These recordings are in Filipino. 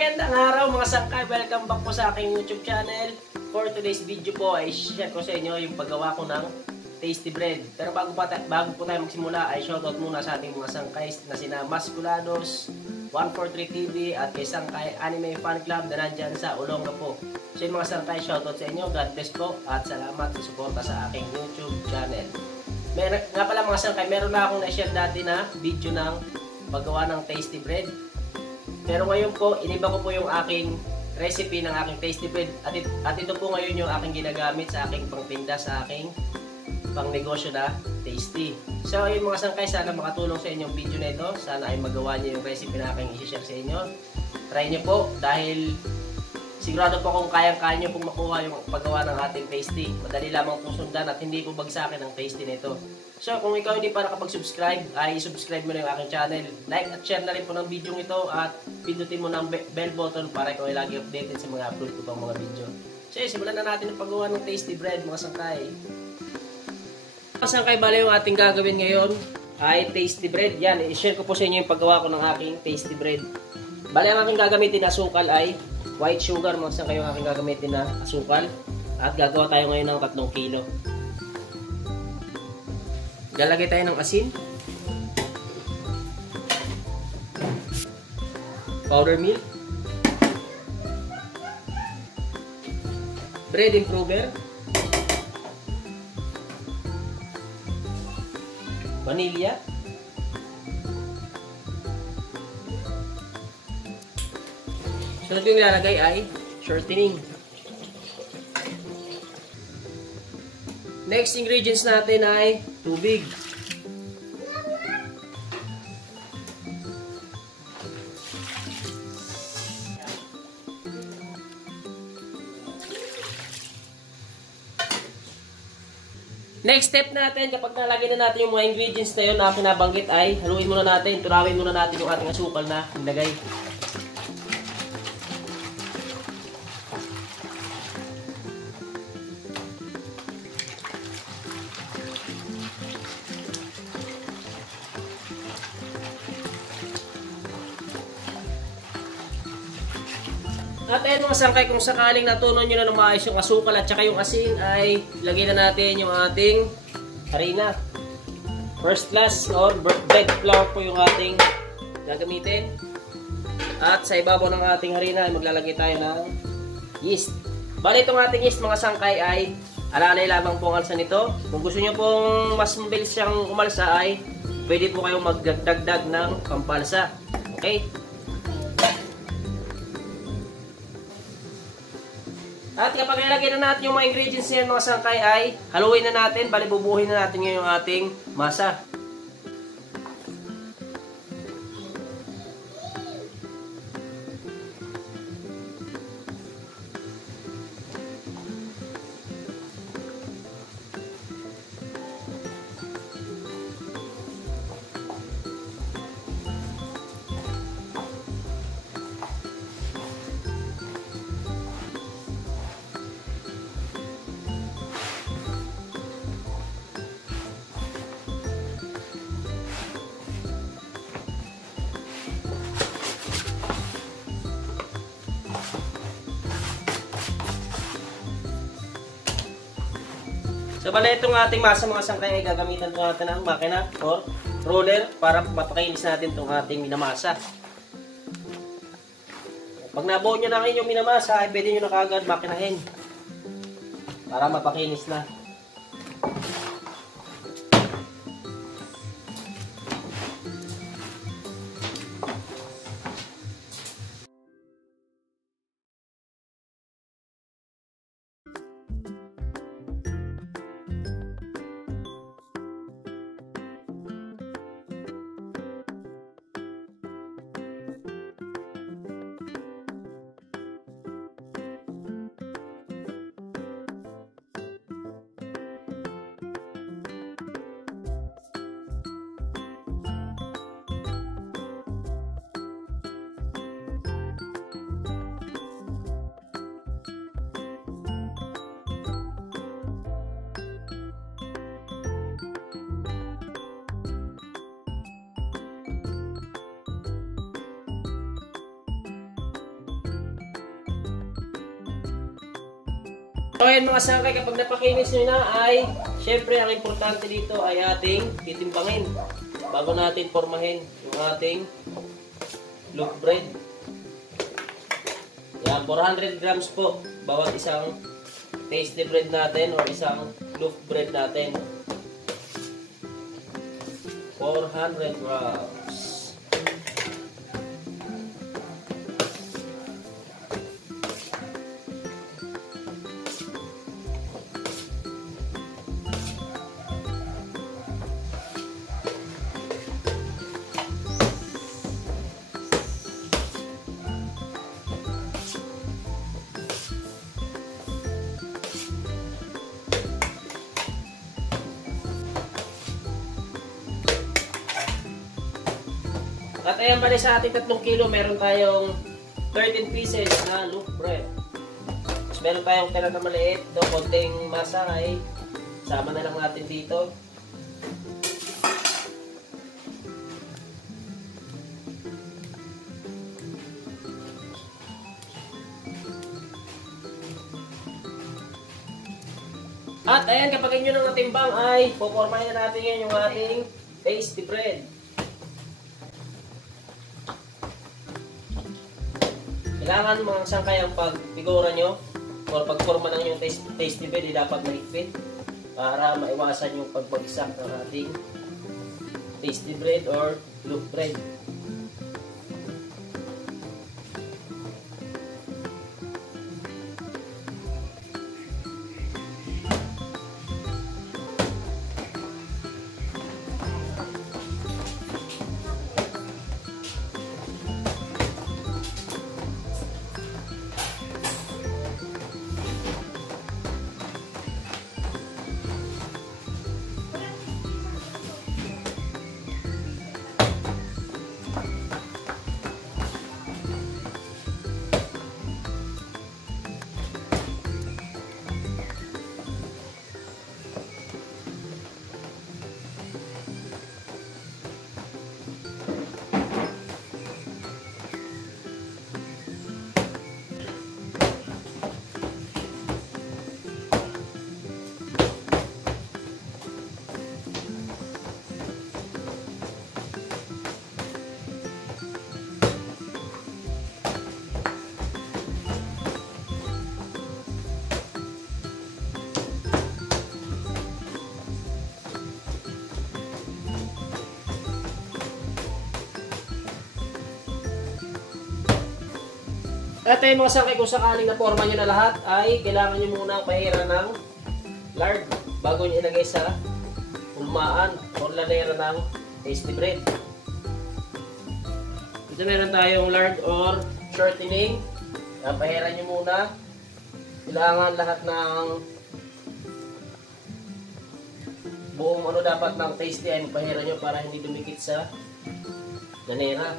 Magandang araw mga sangkay, welcome back po sa aking YouTube channel. For today's video po ay share ko sa inyo yung paggawa ko ng tasty bread. Pero bago po tayo magsimula ay shoutout muna sa ating mga sangkay na sina Masculados, 143 TV at kay Sangkay Anime Fan Club na nandyan sa Olongapo. So yung mga sangkay, shoutout sa inyo, God bless po at salamat sa suporta sa aking YouTube channel. Nga pala mga sangkay, meron na akong na-share dati na video ng paggawa ng tasty bread. Pero ngayon po, iniba ko po yung aking recipe ng aking tasty bread at ito po ngayon yung aking ginagamit sa aking pangtinda, sa aking pangnegosyo na tasty. So yung mga sangkay, sana makatulong sa inyong video na ito. Sana ay magawa niyo yung recipe na aking i-share sa inyo. Try niyo po dahil sigurado po kung kayang-kaya niyo pong makuha yung paggawa ng ating tasty. Madali lamang po sundan at hindi po bagsakin ang tasty nito. So kung ikaw hindi pa nakapag-subscribe, ay subscribe mo na yung aking channel. Like at share na rin po ng video ito at pindutin mo ng bell button para ikaw ay lagi updated sa mga upload ko pang mga video. So simulan na natin ang paggawa ng tasty bread mga sangkay. Mga sangkay, bale yung ating gagawin ngayon ay tasty bread. Yan, i-share ko po sa inyo yung paggawa ko ng aking tasty bread. Bale ang aking gagamitin na asukal ay white sugar mga sangkay, yung aking gagamitin na asukal. At gagawa tayo ngayon ng 3 kilo. Lalagay tayo ng asin, powder milk, bread improver, vanilya, sunod yung ilalagay ay shortening. Next ingredients natin ay tubig. Next step natin, kapag nalagyan na natin yung mga ingredients na yun na pinabanggit ay haluin muna natin, tunawin muna natin yung ating asukal na nilagay. At ayun mga sangkay, kung sakaling natunan nyo na ng maayos yung asukal at saka yung asin, ay lagyan na natin yung ating harina. First class or bread flour po yung ating gagamitin. At sa ibabaw ng ating harina ay maglalagay tayo ng yeast. Bali itong ating yeast mga sangkay ay alalay lamang po ang alsa nito. Kung gusto nyo pong mas mabilis siyang umalsa ay pwede po kayong magdagdag ng pampalsa. Okay? At kapag nilagay na natin yung mga ingredients niyan mga sangkay ay haluin na natin, bali bubuhin na natin yung ating masa. So bala itong ating masa mga sangkay ay gagamitan po natin ng makina or roller para mapakainis natin itong ating minamasa. Pag nabuo nyo na ang inyong minamasa ay pwede nyo na kagad makinahin para mapakinis na. So ayan mga sangkay, kapag napakinis nyo na ay, syempre ang importante dito ay ating titimbangin bago natin formahin yung ating loaf bread. Yan, 400 grams po bawat isang tasty bread natin or isang loaf bread natin. 400 grams. At ayan bali sa ating 3 kilo, meron tayong 13 pieces na loaf bread. Tapos meron tayong tira na maliit, do konting masa ay sama na lang natin dito. At ayan, kapag inyo nang natimbang ay pupormahin na natin yan yung ating tasty bread. Kailangan mga sangkay ang pagfigura nyo o pagforma ng yung tasty bread ay dapat mahigpit para maiwasan yung pagbagsak ng ating tasty bread or loaf bread. At ayun mga sangkay, kung sakaling na-forma nyo na lahat, ay kailangan nyo muna pahiran ng lard bago nyo ilagay sa hulmaan o lalera ng tasty bread. Ito meron tayong lard or shortening. Pahiran nyo muna. Kailangan lahat ng buong dapat ng tasty ay pahiran nyo para hindi dumikit sa lalera.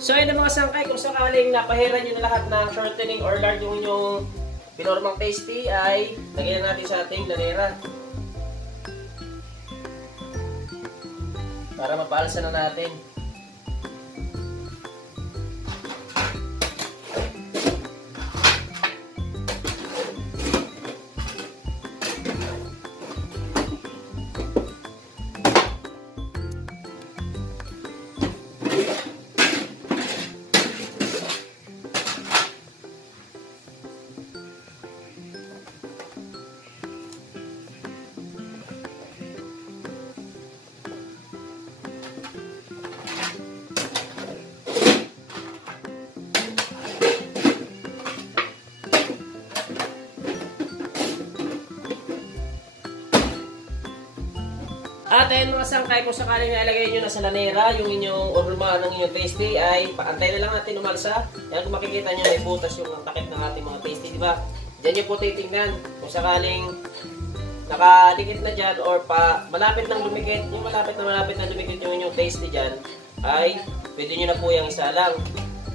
So ayun na mga sangkay, kung sakaling napahiran nyo na lahat ng shortening or lard yung inyong pinormang tasty, ay lagyan natin sa ating lanera para mapaalsa na natin. At ayun mga sangkay, kung sakaling nalagay nyo na sa lanera, yung inyong orma ng inyong tasty, ay paantay na lang natin umalsa. Yan, kung makikita nyo, may butas yung takip ng ating mga tasty, di ba? Diyan nyo po titingnan kung sakaling nakadikit na dyan or malapit nang lumikit, yung malapit na lumikit yung inyong tasty dyan, ay pwede nyo na po yung isa lang.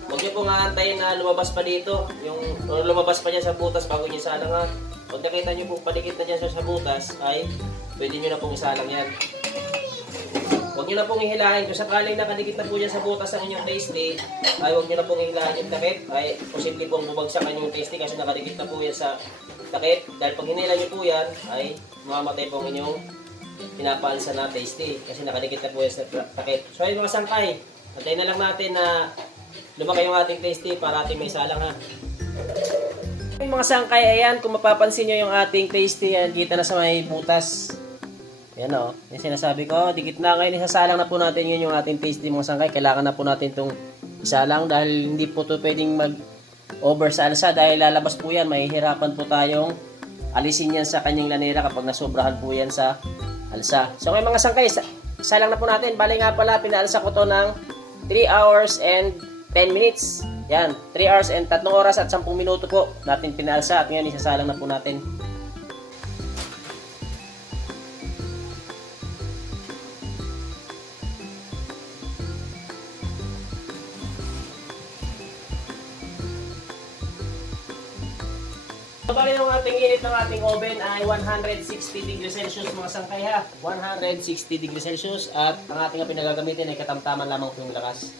Huwag nyo pong aantayin na lumabas pa dito, lumabas pa dyan sa butas bago nyo isa lang ha. Pag nakita nyo po padikit na dyan sa butas, ay pwede nyo na pong isa lang yan. Huwag nyo na pong ihilahin. Kung sakaling nakadikit na po dyan sa butas ang inyong tasty, ay huwag nyo na pong ihilahin yung takip. Ay posible pong bubagsakan yung tasty kasi nakadikit na po yan sa takip. Dahil pag hinila nyo po yan, ay mamamatay po ang inyong pinapaalsa na tasty. Kasi nakadikit na po yan sa takip. So ay mga sangkay, antayin na lang natin na lumaki yung ating tasty para ating may salang ha. Yung mga sangkay, ayan, kung mapapansin nyo yung ating tasty, yan, kita na sa may butas. Ayan o, yung sinasabi ko, dikit na. Ngayon, isasalang na po natin yun yung ating tasty mga sangkay. Kailangan na po natin itong isalang dahil hindi po ito pwedeng mag-over sa alsa dahil lalabas po yan. Mahihirapan po tayong alisin yan sa kanyang lanera kapag nasobrahan po yan sa alsa. So ngayon mga sangkay, isalang na po natin. Bali nga pala, pinaalsa ko to ng 3 hours and 10 minutes. Yan, 3 hours and 3 oras at 10 minuto po natin pinalsa at ngayon isasalang na po natin. So, bali yung ating init ng ating oven ay 160 degrees Celsius mga sangkay ha. 160 degrees Celsius at ang ating pinagagamitin ay katamtaman lamang po yung lakas.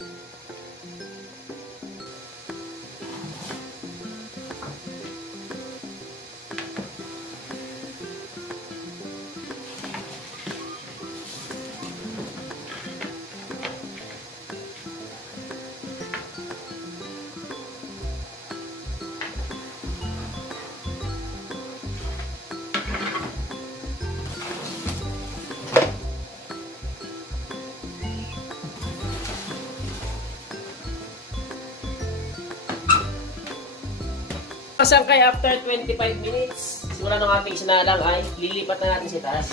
Sangkay, after 25 minutes, simula ng ating sinalang ay lilipat na natin sa taas.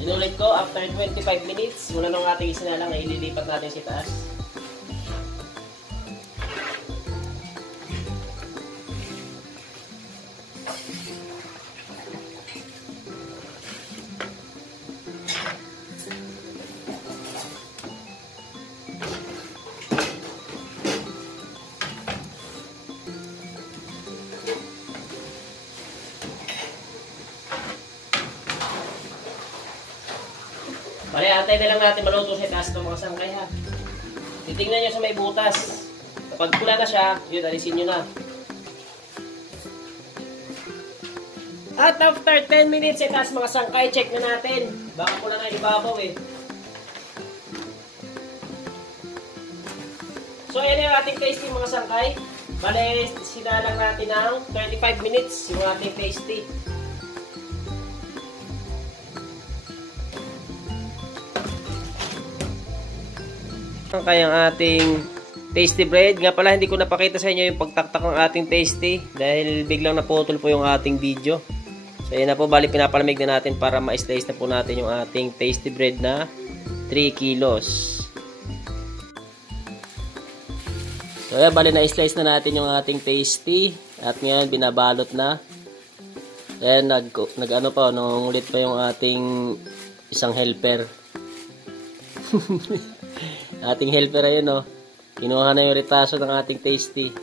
Inulit ko, after 25 minutes, simula ng ating sinalang ay lilipat natin sa taas. Bale, antay na lang natin maluto sa taas ng mga sangkay ha. Titingnan nyo sa may butas. Kapag pula na siya, yun, alisin nyo na. At after 10 minutes sa taas mga sangkay, check na natin. Baka pula na ibabaw eh. So, yan yung ating tasty mga sangkay. Bale, sinalang natin ng 35 minutes yung ating tasty. Kaya ang ating tasty bread. Nga pala hindi ko napakita sa inyo yung pagtaktak ng ating tasty dahil biglang naputol po yung ating video. So yan na po, bali pinapalamig na natin para ma-slice na po natin yung ating tasty bread na 3 kilos. So yan, bali na-slice na natin yung ating tasty at ngayon binabalot na. Yan, nag-ano pa, nung ulit pa yung ating isang helper. Ating helper ayun oh. Kinuha na yung retaso ng ating tasty.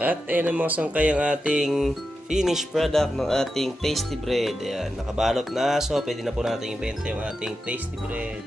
At ayun ang mga sangkay ang ating finished product ng ating tasty bread. Ayan, nakabalot na. So pwede na po natin ibenta yung ating tasty bread.